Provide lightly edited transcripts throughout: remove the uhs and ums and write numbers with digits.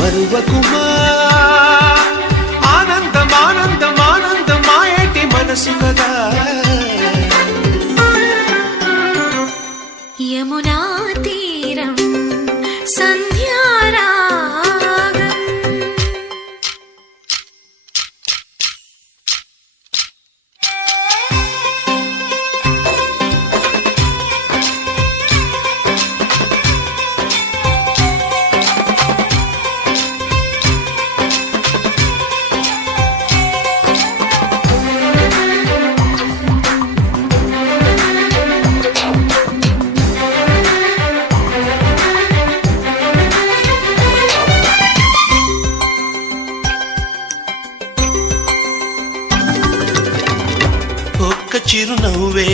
మరువకుమా ఆనందం ఆనందం ఆనందం మాయేటి మనసు కదా యమునా తీరం సంధ్యారాగం ఒక్క చిరునవ్వే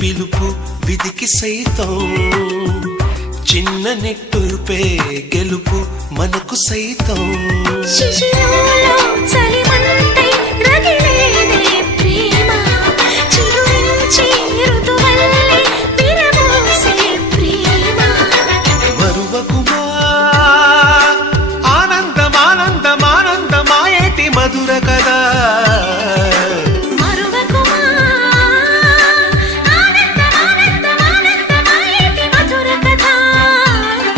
పిలుపు విధికి సైతం చిన్న నిట్టూర్పే గెలుపు మనకు సైతం శిశిరంలో చలి